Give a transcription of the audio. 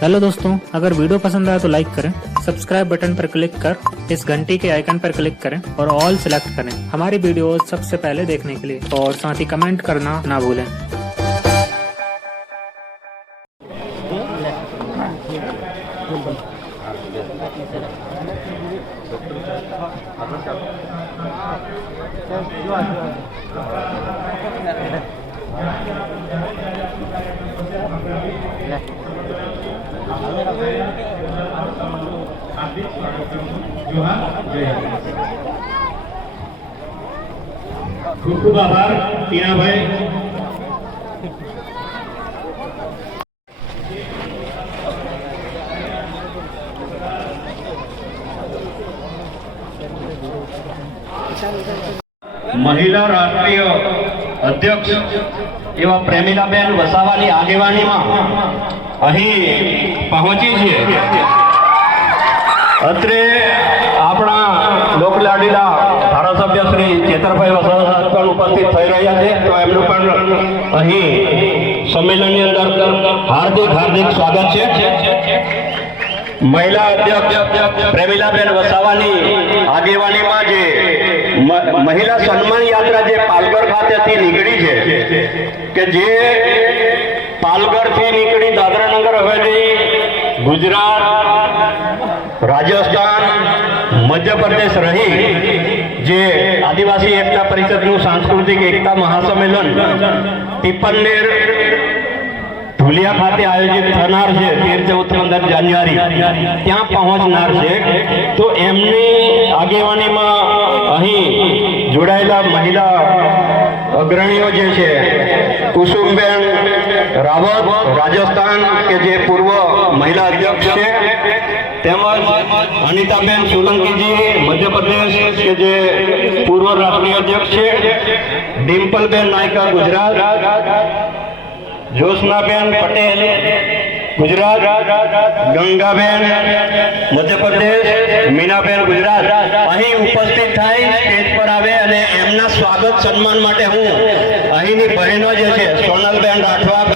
Hello दोस्तों, अगर video पसंद आया तो लाइक करें सब्सक्राइब बटन पर क्लिक कर, इस घंटी के आइकन पर क्लिक करें और ऑल सिलेक्ट करें हमारी वीडियो सबसे पहले देखने के लिए और साथ ही कमेंट करना ना भूलें। ખૂબ ખૂબ આભાર ટીનાભાઈ મહિલા રાષ્ટ્રીય અધ્યક્ષ એવા પ્રેમિલાબેન વસાવાની આગેવાનીમાં અહીં પહોંચી છે અત્રે આપણા લોકલાડીલા ધારાસભ્ય શ્રી ચેતરભાઈ વસાવા પણ ઉપસ્થિત થઈ રહ્યા છે. તો એમનું પણ અહીં સંમેલનની અંદર હાર્દિક હાર્દિક સ્વાગત છે. મહિલા અધ્યક્ષ પ્રેમિલાબેન વસાવાની આગેવાનીમાં જે મહિલા સન્માન યાત્રા જે પાલગઢ ખાતેથી નીકળી છે, કે જે પાલગઢથી નીકળી દાદરાનગર હવેલી ગુજરાત રાજસ્થાન મધ્યપ્રદેશ રહી જે આદિવાસી એકતા પરિષદનું સાંસ્કૃતિક એકતા મહાસંમેલન તિપ્પનેર ધુલિયા ખાતે આયોજિત થનાર છે તેર ચૌદ પંદર જાન્યુઆરી. ત્યાં પહોંચનાર છે. તો એમની આગેવાનીમાં અહીં જોડાયેલા મહિલા અગ્રણીઓ જે છે કુસુમબેન રાવત, રાજસ્થાન કે જે પૂર્વ મહિલા અધ્યક્ષ છે, તેમજ અનિતાબેન સોલંકીજી, મધ્યપ્રદેશ કે જે પૂર્વ રાષ્ટ્રીય અધ્યક્ષ છે, ડિમ્પલબેન નાયકા ગુજરાત જોશનાબેન પટેલ ગુજરાત, ગંગાબેન, મધ્યપ્રદેશ, મીનાબેન ગુજરાત. અહીં ઉપસ્થિત થાય, સ્ટેજ પર આવે અને એમના સ્વાગત સન્માન માટે હું અહીંની બહેનો જે છે, સોનલબેન રાઠવા